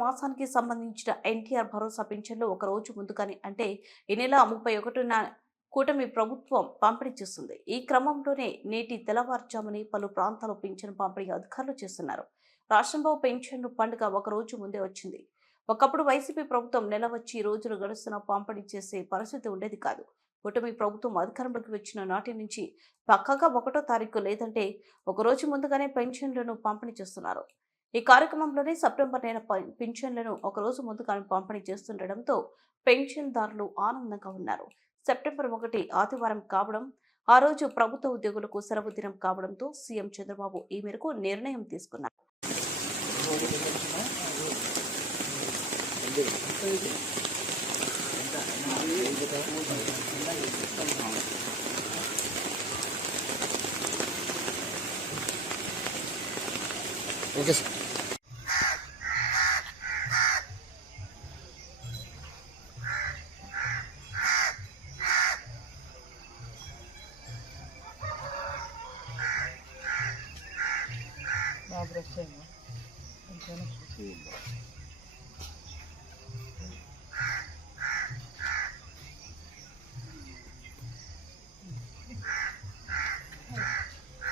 మాసానికి సంబంధించిన ఎన్టీఆర్ భరోసా పింఛన్లు ఒక రోజు ముందుగానే అంటే ఈ నెల 31న కూటమి ప్రభుత్వం పంపిణీ చేస్తుంది. ఈ క్రమంలోనే నేటి తెల్లవారుజామునే పలు ప్రాంతాల్లో పింఛను పంపిణీ అధికారులు చేస్తున్నారు. రాష్ట్రంలో పింఛన్లు పండుగ ఒక రోజు ముందే వచ్చింది. ఒకప్పుడు వైసీపీ ప్రభుత్వం నెల వచ్చి రోజులు గడుస్తున్న పంపిణీ చేసే పరిస్థితి ఉండేది కాదు. కూటమి ప్రభుత్వం అధికారంలోకి వచ్చిన నాటి నుంచి పక్కాగా 1వ తారీఖు లేదంటే ఒక రోజు ముందుగానే పెన్షన్లను పంపిణీ చేస్తున్నారు. ఈ కార్యక్రమంలోనే సెప్టెంబర్ నెల పింఛన్లను ఒక రోజు ముందుగానే పంపిణీ చేస్తుండటంతో పెన్షన్దారులు ఆనందంగా ఉన్నారు. సెప్టెంబర్ 1 ఆదివారం కావడం, ఆ రోజు ప్రభుత్వ ఉద్యోగులకు సెలవు దినం కావడంతో సీఎం చంద్రబాబు ఈ మేరకు నిర్ణయం తీసుకున్నారు. Okay sir. బ్రష్